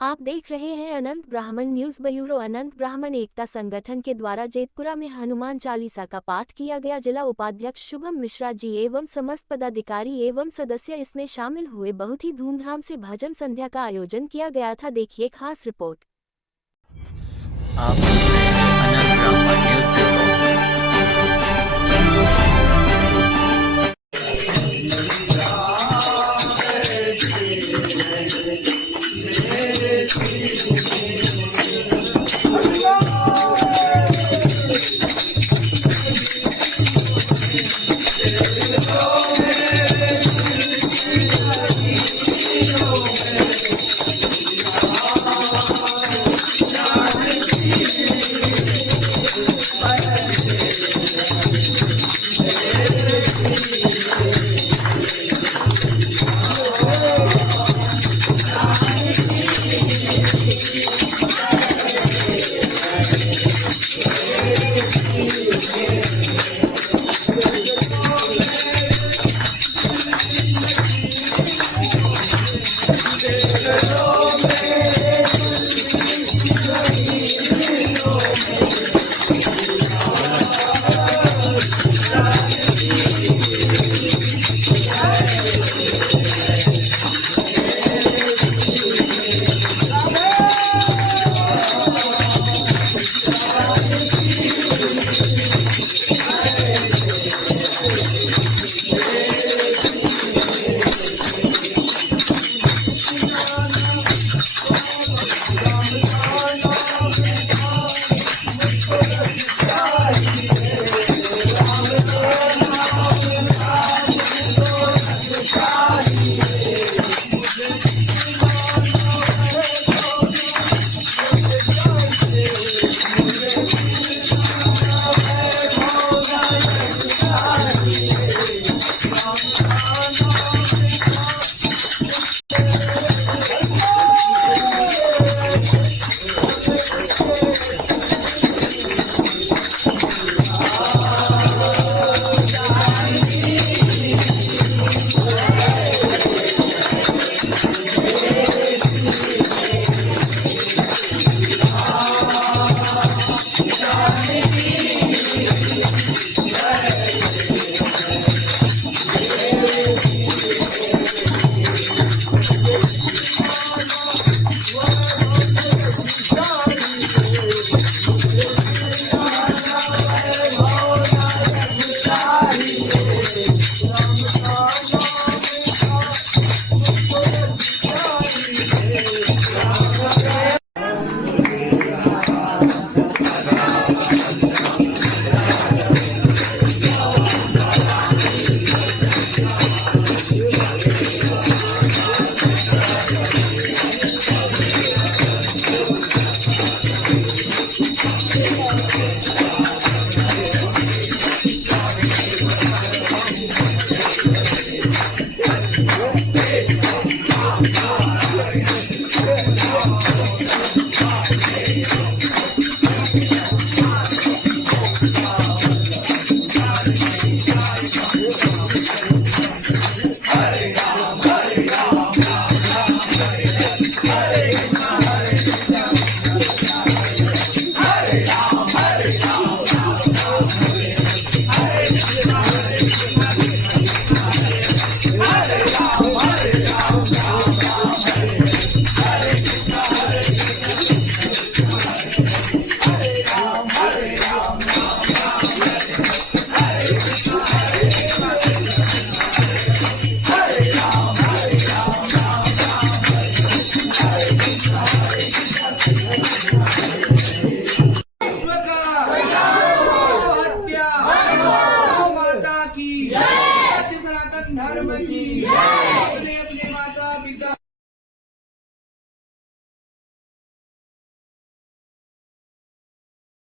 आप देख रहे हैं अनंत ब्राह्मण न्यूज ब्यूरो। अनंत ब्राह्मण एकता संगठन के द्वारा जेतपुरा में हनुमान चालीसा का पाठ किया गया। जिला उपाध्यक्ष शुभम मिश्रा जी एवं समस्त पदाधिकारी एवं सदस्य इसमें शामिल हुए। बहुत ही धूमधाम से भजन संध्या का आयोजन किया गया था। देखिए खास रिपोर्ट। आप सुन रहे हैं अनंत ब्राह्मण न्यूज ब्यूरो। धर्म की अपने अपने माता पिता